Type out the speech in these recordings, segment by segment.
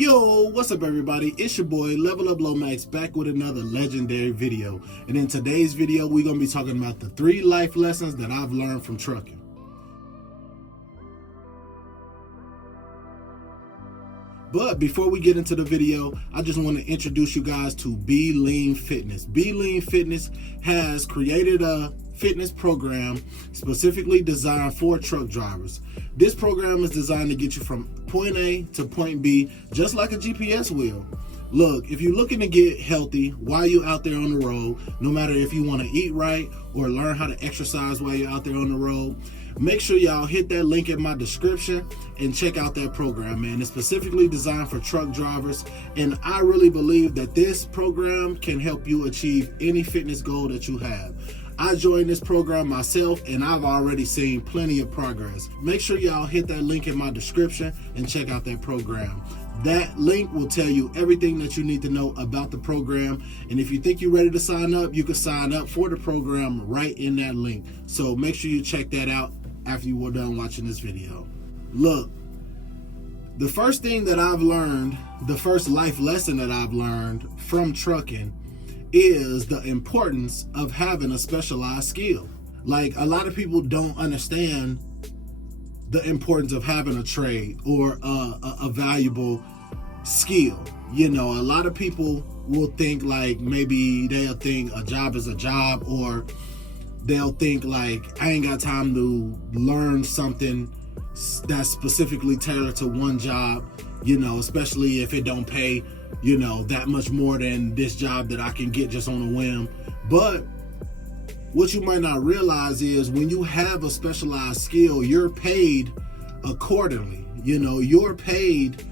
Yo, what's up everybody? It's your boy Level Up Lomax back with another legendary video. And in today's video, we're going to be talking about the 3 life lessons that I've learned from trucking. But before we get into the video, I just want to introduce you guys to Be Lean Fitness. Be Lean Fitness has created a fitness program specifically designed for truck drivers. This program is designed to get you from point A to point B, just like a GPS will. Look, if you're looking to get healthy while you're out there on the road, no matter if you want to eat right or learn how to exercise while you're out there on the road, make sure y'all hit that link in my description and check out that program, man. It's specifically designed for truck drivers, and I really believe that this program can help you achieve any fitness goal that you have. I joined this program myself and I've already seen plenty of progress. Make sure y'all hit that link in my description and check out that program. That link will tell you everything that you need to know about the program. And if you think you're ready to sign up, you can sign up for the program right in that link. So make sure you check that out after you were done watching this video. Look, the first thing that I've learned, the first life lesson that I've learned from trucking is the importance of having a specialized skill. Like, a lot of people don't understand the importance of having a trade or a valuable skill. You know, a lot of people will think like maybe they'll think a job is a job, or they'll think like, I ain't got time to learn something that's specifically tailored to one job, you know, especially if it don't pay, you know, that much more than this job that I can get just on a whim. But what you might not realize is when you have a specialized skill, you're paid accordingly. You know, you're paid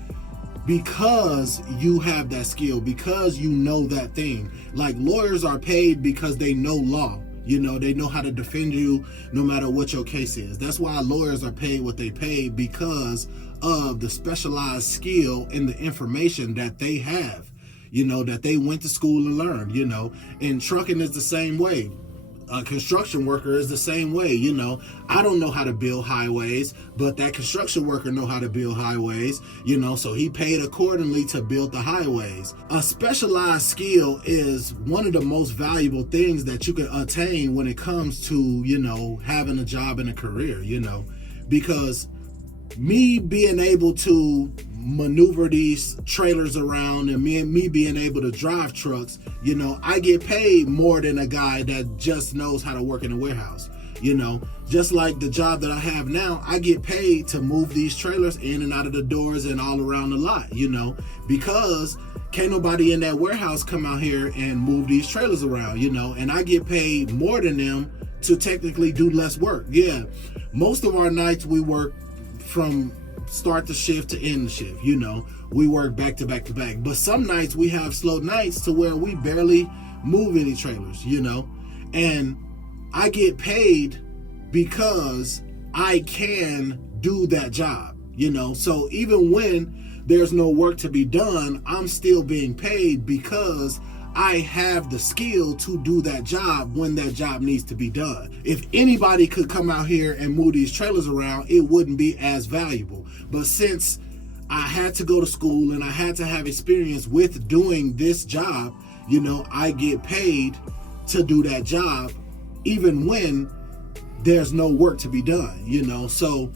because you have that skill, because you know that thing. Like, lawyers are paid because they know law. You know, they know how to defend you no matter what your case is. That's why lawyers are paid what they pay, because of the specialized skill and the information that they have, you know, that they went to school and learned, you know. And trucking is the same way. A construction worker is the same way, you know. I don't know how to build highways, but that construction worker know how to build highways, you know, so he paid accordingly to build the highways. A specialized skill is one of the most valuable things that you can attain when it comes to, you know, having a job and a career, you know, because me being able to maneuver these trailers around and me being able to drive trucks, you know, I get paid more than a guy that just knows how to work in a warehouse. You know, just like the job that I have now, I get paid to move these trailers in and out of the doors and all around the lot, you know, because can't nobody in that warehouse come out here and move these trailers around, you know, and I get paid more than them to technically do less work. Yeah, most of our nights we work from start the shift to end the shift, you know, we work back to back to back. But some nights we have slow nights to where we barely move any trailers, you know, and I get paid because I can do that job, you know. So even when there's no work to be done, I'm still being paid because I have the skill to do that job when that job needs to be done. If anybody could come out here and move these trailers around, it wouldn't be as valuable. But since I had to go to school and I had to have experience with doing this job, you know, I get paid to do that job even when there's no work to be done, you know. So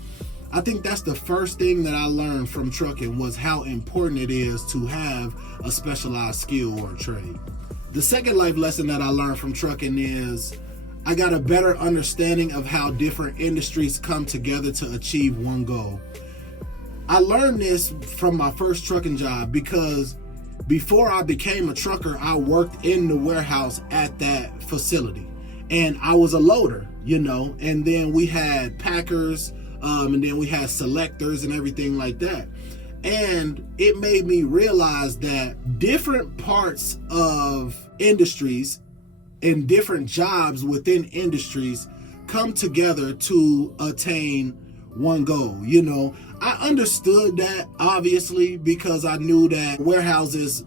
I think that's the first thing that I learned from trucking, was how important it is to have a specialized skill or a trade. The second life lesson that I learned from trucking is I got a better understanding of how different industries come together to achieve one goal. I learned this from my first trucking job because before I became a trucker, I worked in the warehouse at that facility. And I was a loader, you know, and then we had packers, and then we had selectors and everything like that. And it made me realize that different parts of industries and different jobs within industries come together to attain one goal. You know, I understood that obviously because I knew that warehouses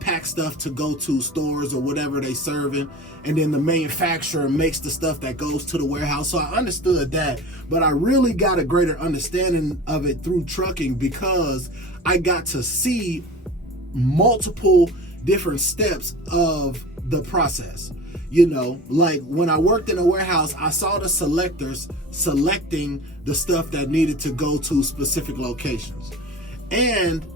pack stuff to go to stores or whatever they serving, and then the manufacturer makes the stuff that goes to the warehouse. So I understood that, but I really got a greater understanding of it through trucking because I got to see multiple different steps of the process. You know, like when I worked in a warehouse, I saw the selectors selecting the stuff that needed to go to specific locations. And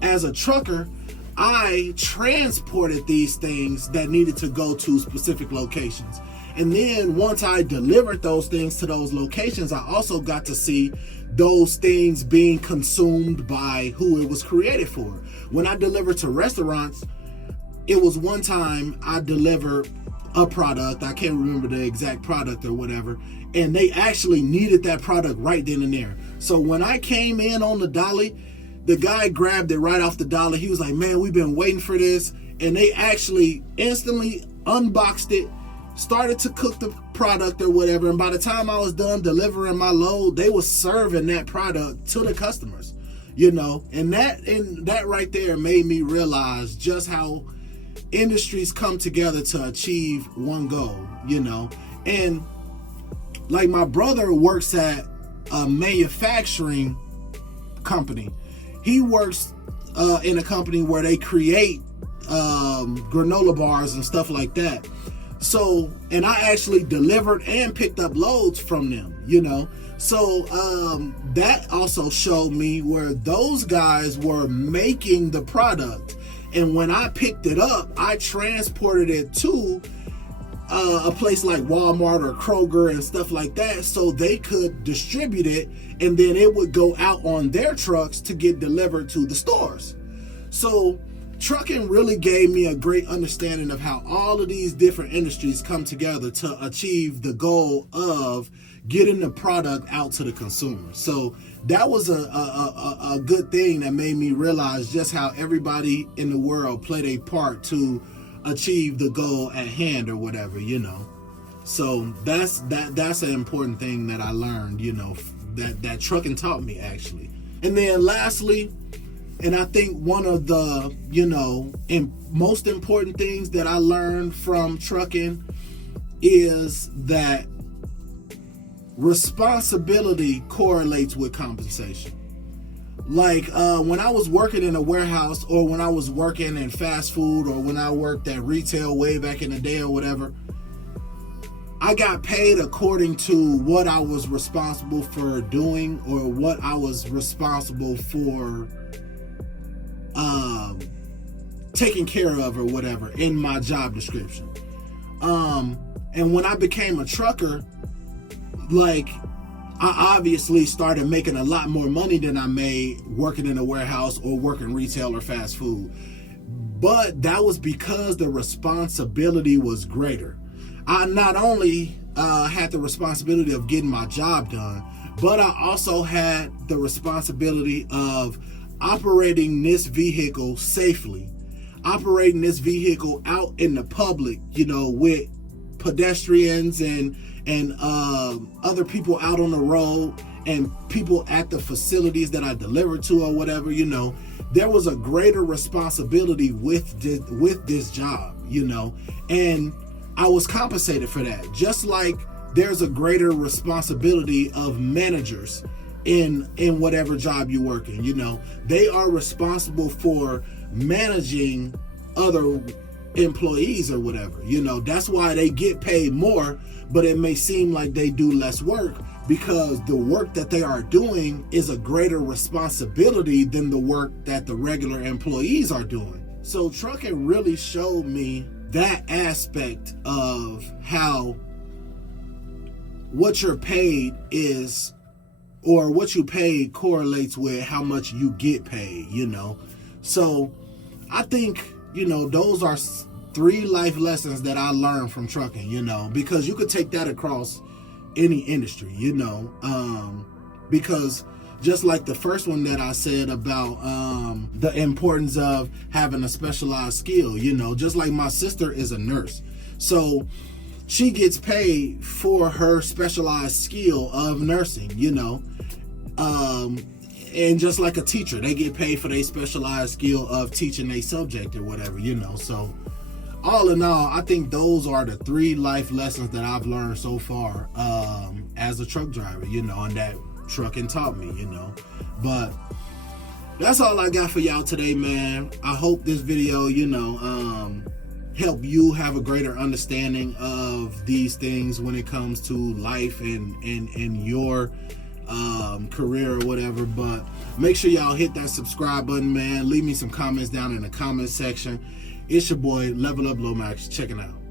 as a trucker, I transported these things that needed to go to specific locations. And then once I delivered those things to those locations, I also got to see those things being consumed by who it was created for. When I delivered to restaurants, it was one time I delivered a product, I can't remember the exact product or whatever, and they actually needed that product right then and there. So when I came in on the dolly, the guy grabbed it right off the dolly. He was like, man, we've been waiting for this. And they actually instantly unboxed it, started to cook the product or whatever. And by the time I was done delivering my load, they were serving that product to the customers, you know. And that right there made me realize just how industries come together to achieve one goal, you know. And like my brother works at a manufacturing company. He works in a company where they create granola bars and stuff like that. So, and I actually delivered and picked up loads from them, you know. So that also showed me where those guys were making the product. And when I picked it up, I transported it to a place like Walmart or Kroger and stuff like that so they could distribute it, and then it would go out on their trucks to get delivered to the stores. So trucking really gave me a great understanding of how all of these different industries come together to achieve the goal of getting the product out to the consumer. So that was a good thing that made me realize just how everybody in the world played a part to achieve the goal at hand or whatever, you know. So that's an important thing that I learned, you know, that trucking taught me actually. And then lastly, and I think one of the, you know, most important things that I learned from trucking is that responsibility correlates with compensation. Like when I was working in a warehouse, or when I was working in fast food, or when I worked at retail way back in the day or whatever, I got paid according to what I was responsible for doing, or what I was responsible for taking care of or whatever in my job description. And when I became a trucker, like, I obviously started making a lot more money than I made working in a warehouse or working retail or fast food. But that was because the responsibility was greater. I not only had the responsibility of getting my job done, but I also had the responsibility of operating this vehicle safely, operating this vehicle out in the public, you know, with pedestrians and other people out on the road and people at the facilities that I delivered to or whatever, you know. There was a greater responsibility with this job, you know, and I was compensated for that. Just like there's a greater responsibility of managers in whatever job you work in, you know. They are responsible for managing other employees or whatever, you know. That's why they get paid more, but it may seem like they do less work, because the work that they are doing is a greater responsibility than the work that the regular employees are doing. So trucking really showed me that aspect of how what you're paid is, or what you paid correlates with how much you get paid, you know. So I think, you know, those are 3 life lessons that I learned from trucking, you know, because you could take that across any industry, you know, because just like the first one that I said about the importance of having a specialized skill, you know, just like my sister is a nurse. So she gets paid for her specialized skill of nursing, you know. And just like a teacher, they get paid for their specialized skill of teaching a subject or whatever, you know. So all in all, I think those are the 3 life lessons that I've learned so far as a truck driver, you know, and that trucking taught me, you know. But that's all I got for y'all today, man. I hope this video, you know, help you have a greater understanding of these things when it comes to life and your career or whatever. But make sure y'all hit that subscribe button, man. Leave me some comments down in the comment section. It's your boy Level Up Lomax, checking out.